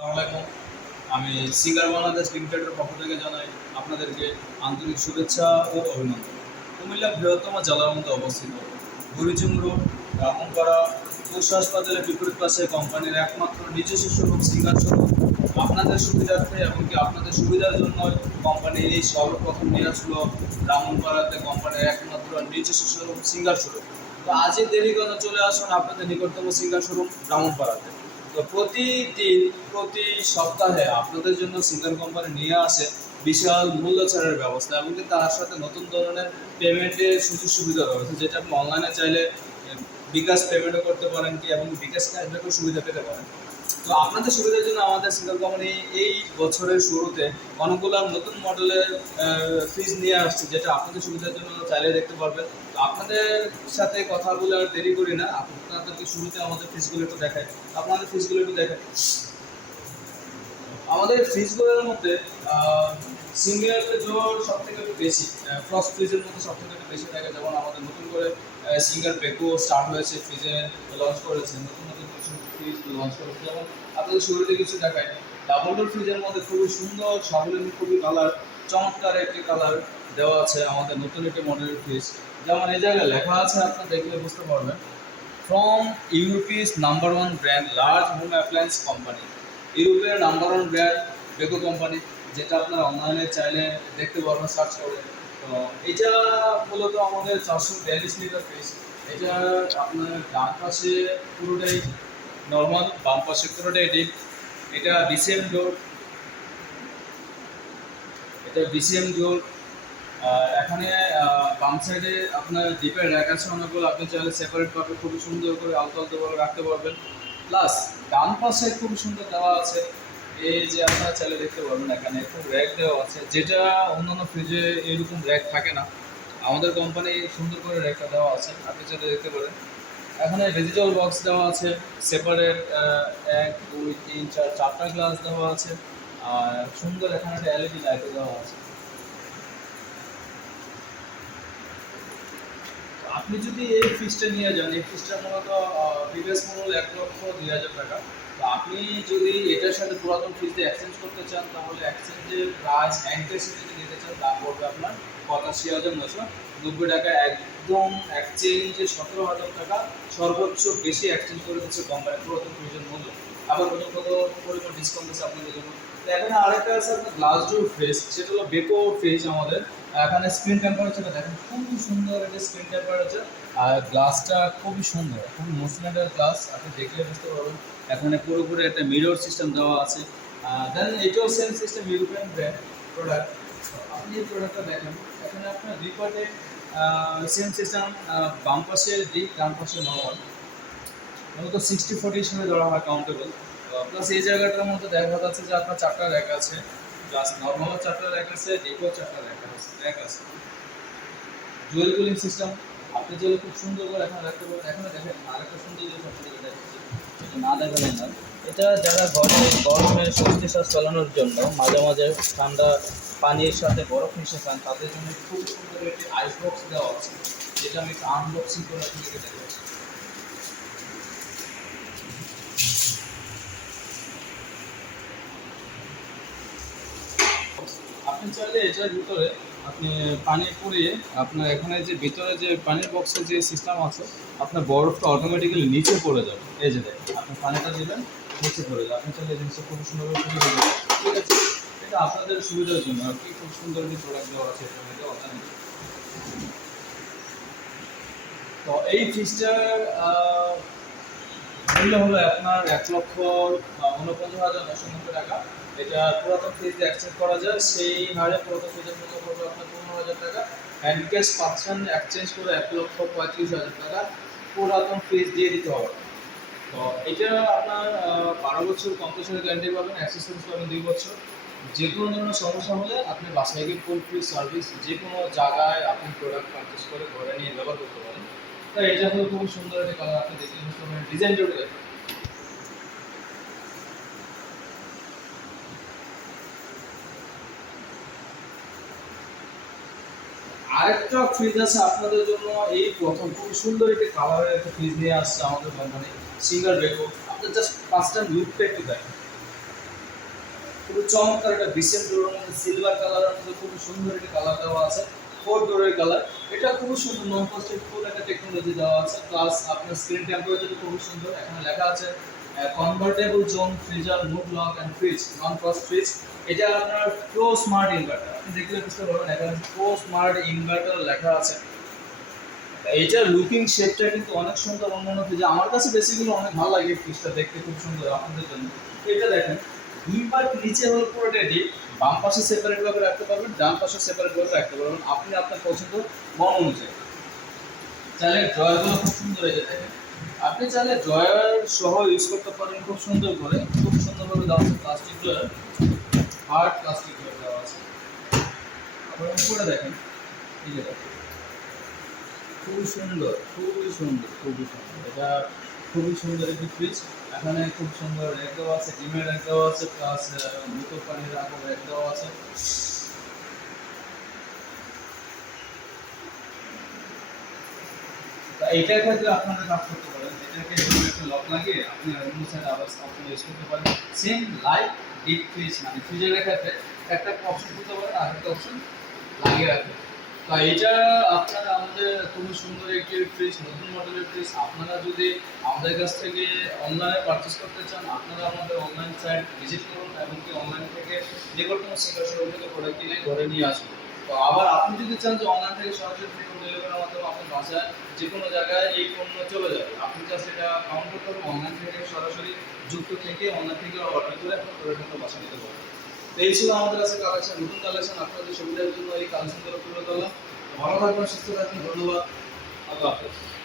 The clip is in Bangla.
আসসালামাইকুম আমি সিঙ্গার বাংলাদেশ লিমিটেডের পক্ষ থেকে জানাই আপনাদেরকে আন্তরিক শুভেচ্ছা ও অভিনন্দন। কুমিল্লা বৃহত্তম জেলার মধ্যে অবস্থিত বুড়িচুং রোড ব্রাহ্মণপাড়া কোষ হাসপাতালের বিপরীত পাশে কোম্পানির একমাত্র নিজস্ব শোরুম সিঙ্গার শোরুম। আপনাদের সুবিধার্থে এমনকি আপনাদের সুবিধার জন্য কোম্পানি এই সর্বপ্রথম নিয়ে আসলো ব্রাহ্মণপাড়াতে কোম্পানির একমাত্র নিজস্ব শোরুম সিঙ্গার শোরুম। তো আজই দেরি করে চলে আসুন আপনাদের নিকটতম সিঙ্গার শোরুম ব্রাহ্মণপাড়াতে তো প্রতিদিন, প্রতি সপ্তাহে আপনাদের জন্য সিঙ্গার কোম্পানি নিয়ে আসে বিশাল মূল্য ছাড়ের ব্যবস্থা এমনকি তার সাথে নতুন ধরনের পেমেন্টের সুযোগ সুবিধা রয়েছে, যেটা আপনি অনলাইনে চাইলে বিকাশ পেমেন্টও করতে পারেন কি, এবং বিকাশ ক্যাশব্যাকও সুবিধা পেতে পারেন। তো আপনাদের সুবিধার জন্য আমাদের সিঙ্গার কোম্পানি এই বছরের শুরুতে অনেকগুলো নতুন মডেলের ফ্রিজ নিয়ে আসছে, যেটা আপনাদের সুবিধার জন্য চাইলে দেখতে পারবেন। তো আপনাদের সাথে কথা বলে আর দেরি করি না আপনাদেরকে শুরুতে আমাদের ফ্রিজগুলো একটু দেখায় আপনাদের ফ্রিজগুলো একটু দেখায় আমাদের ফ্রিজগুলোর মধ্যে সিঙ্গেল জোর সব থেকে একটু বেশি ফ্রস্ট ফ্রিজের মধ্যে সব থেকে একটু বেশি থাকে। যেমন আমাদের নতুন করে সিঙ্গেল বেকো স্টার্ট হয়েছে ফ্রিজে লঞ্চ করেছে, নতুন নতুন কিছু লঞ্চ করেছে যেমন আপনাদের শুরুতে কিছু দেখায়। ডাবল ডোর ফ্রিজের মধ্যে খুবই সুন্দর সাবলীল খুবই কালার চমৎকার একটি কালার দেওয়া আছে আমাদের নতুন একটি মডেলের ফ্রিজ যেমন এই জায়গায় লেখা আছে, আপনারা দেখলে বুঝতে পারবেন। From Europe's number one brand large home appliance company ইউরোপের number one brand Beko company যেটা আপনার অনলাইনে চাইলে দেখতে পারবেন সার্চ করে। তো এটা মূলত আমাদের চারশো বিয়াল্লিশ লিটার ফ্রিজ এটা আপনার ডান পাশে পুরোটাই নর্মাল বাম পাশে পুরোটাই ডিপ এটা বিসিএম ডোর এটা বিসিএম ডোর আর এখানে বাম সাইডে আপনার ডিপের র্যাক আছে অনেকগুলো, আপনি চাইলে সেপারেট ভাবে খুবই সুন্দর করে আলতো আলতো ভাবে রাখতে পারবেন। প্লাস ডান পাশে খুব সুন্দর দেওয়া আছে, এই যে আপনারা চাইলে দেখতে পারবেন, এখানে খুব র্যাক দেওয়া আছে, যেটা অন্যান্য ফ্রিজে এরকম র্যাক থাকে না। আমাদের কোম্পানি সুন্দর করে র্যাকটা দেওয়া আছে, আপনি চাইলে দেখতে পারেন। এখানে ভেজিটেবল বক্স দেওয়া আছে সেপারেট এক, দুই, তিন, চার, চারটা গ্লাস দেওয়া আছে, আর সুন্দর এখানে একটা এলইডি লাইট দেওয়া আছে। আপনি যদি এই ফিসটা নিয়ে যান, এই ফিসটা মূলত প্রিভিয়াস মডেল এক লক্ষ দুই হাজার টাকা। আপনি যদি এটার সাথে পুরাতন ফ্রিজটা এক্সচেঞ্জ করতে চান, তাহলে এক্সচেঞ্জের প্রাইস অ্যাঙ্কেসি যদি নিতে চান তা পড়বে আপনার পঁচাশি হাজার নশো নব্বই টাকা। একদম এক্সচেঞ্জে সতেরো হাজার টাকা সর্বোচ্চ বেশি এক্সচেঞ্জ করে দিচ্ছে কোম্পানি পুরাতন ফ্রিজের মূল্য। আবার কত কত পরিমাণ ডিসকাউন্ট আছে আপনাদের জন্য এখানে আরেকটা আছে আপনার গ্লাস ডোর ফ্রিজ সেটা হলো বেকো ফ্রিজ আমাদের। এখানে স্ক্রিন টেম্পারেচারটা দেখেন, খুবই সুন্দর একটা স্ক্রিন টেম্পারেচার আর গ্লাসটা খুবই সুন্দর, খুবই মসলিনের গ্লাস আপনি দেখলে বুঝতে পারবেন। এখানে পুরোপুরি একটা মিরর সিস্টেম দেওয়া আছে। দেন এটাও same system European brand product আপনি এই প্রোডাক্টটা দেখেন। এখানে আপনার দুই পার্টে সেম সিস্টেম বাম পাশে দিক, ডান পাশে নর্মাল মূলত সিক্সটি ফোর্টি হিসেবে ধরা হয় কাউন্টেবল প্লাস এই জায়গাটার মধ্যে দেখা যাচ্ছে যে আপনার চারটা র্যাক আছে। প্লাস নর্মালও চারটা র্যাক আছে ডিপও চারটা র্যাক আছে র্যাক আছে। জুয়েল কুলিং সিস্টেম আপনি যেগুলো খুব সুন্দর করে এখানে রাখতে পারেন, এখানে দেখেন আরেকটা সুন্দর জিনিস আপনাদেরকে দেখাচ্ছি এটা না দেখালেন না এটা যারা ঘরে গরমে স্বস্তি শ্বাস চালানোর জন্য মাঝে মাঝে ঠান্ডা পানির সাথে বরফ মিশে খান, তাদের জন্য খুব সুন্দর একটি আইস বক্স দেওয়া আছে, যেটা আমি আনবক্সিং করে আপনাদেরকে দেখাচ্ছি। আপনি চাইলে এটার ভিতরে আপনি পানি পুড়িয়ে আপনার এখানে যে ভিতরে যে পানির বক্সের যে সিস্টেম আছে, আপনার বরফটা অটোমেটিক্যালি নিচে পড়ে যাবে। এই যে দেখেন, আপনি পানিটা দিবেন নিচে পড়ে যাবে। আপনি চাইলে জিনিসটা খুব সুন্দরভাবে ঠিক আছে? এটা আপনাদের সুবিধার জন্য আর কি, খুব সুন্দর একটি প্রোডাক্ট দেওয়া আছে এটার মধ্যে অর্গানিক তো এই ফ্রিজটার মূল্য হলো আপনার এক লক্ষ উনপঞ্চাশ হাজার নশো নব্বই টাকা। এটা পুরাতন ফ্রিজে এক্সচেঞ্জ করা যায়, সেই হারে পুরাতন ফ্রিজের মূল্য পড়বে আপনার পনেরো হাজার টাকা। হ্যান্ড ক্যাশ পাচ্ছেন এক্সচেঞ্জ করে এক লক্ষ পঁয়ত্রিশ হাজার টাকা। পুরাতন ফ্রিজ দিয়ে দিতে হবে। তো এটা আপনার বারো বছর কম্প্রেসরের গ্যারান্টি পাবেন অ্যাক্সেসরিজ পাবেন দুই বছর। যে কোনো ধরনের সমস্যা হলে আপনি বাসায় গিয়ে ফুল ফ্রি সার্ভিস যে কোনো জায়গায় আপনি প্রোডাক্ট পারচেস করে ঘরে নিয়ে ব্যবহার করতে পারেন। তো এটা হলো খুব সুন্দর একটা কালার আপনি দেখলে বুঝতে পারেন ডিজাইনটা আরেকটা ফ্রিজ আছে আপনাদের জন্য। এই প্রথম খুব সুন্দর একটি কালারের একটা ফ্রিজ নিয়ে আসছে আমাদের কোম্পানি সিঙ্গার বেকো আপনার জাস্ট পাঁচটা লুকটা একটু দেখেন। খুবই চমৎকার একটা বিসেল ডোরের সিলভার কালারের মধ্যে খুবই সুন্দর একটা কালার দেওয়া আছে ফোর ডোরের কালার এটা খুবই সুন্দর নন কস্টেড ফুল একটা টেকনোলজি দেওয়া আছে প্লাস আপনার স্ক্রিন টেম্পারেচার খুবই সুন্দর, এখানে লেখা আছে convertible zone freezer mode lock and fridge non frost fridge এটা আপনার প্রো স্মার্ট ইনভার্টার আপনি দেখলে বুঝতে পারবেন, এখানে প্রো স্মার্ট ইনভার্টার লেখা আছে। এইটার লুকিং শেপটা কিন্তু অনেক সুন্দর অন্যান্য ফ্রিজ আমার কাছে বেসিক্যালি অনেক ভালো লাগে ফ্রিজটা দেখতে খুব সুন্দর আপনাদের জন্য। এটা দেখেন, দুই পার্ট নিচে হলো পুরোটা ডিপ বাম পাশে সেপারেট ভাবে রাখতে পারবেন, ডান পাশে সেপারেট ভাবে রাখতে পারবেন। আপনি আপনার পছন্দ মন অনুযায়ী। চাইলে ড্রয়ারগুলো খুব সুন্দর এই যে দেখেন। আপনি চাইলে ড্রয়ার সহ ইউজ করতে পারেন, খুব সুন্দর করে, খুব সুন্দরভাবে দেওয়া আছে plastic drawer hard plastic drawer দেওয়া আছে। আবার উপরে দেখেন, এই যে দেখেন। খুবই সুন্দর খুবই সুন্দর খুবই সুন্দর। এটা খুবই সুন্দর একটি ফ্রিজ এখানে খুব সুন্দর র্যাক দেওয়া আছে, ডিমের র্যাক দেওয়া আছে প্লাস বোতল পানির রাখার র্যাক দেওয়া আছে। এইটার ক্ষেত্রে আপনারা কাজ করতে পারেন। লাইক ফ্রিজ মানে ফ্রিজের ক্ষেত্রে একটা অপশন আর একটা অপশন লাগিয়ে রাখবেন। আপনারা আমাদের সুন্দর একটি ফ্রিজ নতুন মডেলের ফ্রিজ আপনারা যদি আমাদের কাছ থেকে অনলাইনে পারচেস করতে চান, আপনারা আমাদের অনলাইন সাইট ভিজিট করুন, এবং কি অনলাইন থেকে কোনো সিঙ্গার শোরুম কিনে ঘরে নিয়ে আসুন। আবার আপনি যদি চান যে অনলাইন থেকে সরাসরি হোম ডেলিভারির মাধ্যমে আপনার বাসায় যে কোনো জায়গায় এই পণ্য চলে যাবে আপনি চান সেটা কাউন্ট করতে হবে অনলাইন থেকে সরাসরি যুক্ত থেকে অনলাইন থেকে অর্ডার করে আপনার প্রোডাক্টটা বাসা নিতে পারবেন। তো এই ছিল আমাদের কাছে কালেকশন নতুন কালেকশন আপনাদের সুবিধার জন্য এই কালেকশনগুলো তুলে ধরলাম। ভালো থাকবেন, সুস্থ থাকবেন। ধন্যবাদ। আল্লাহ হাফেজ।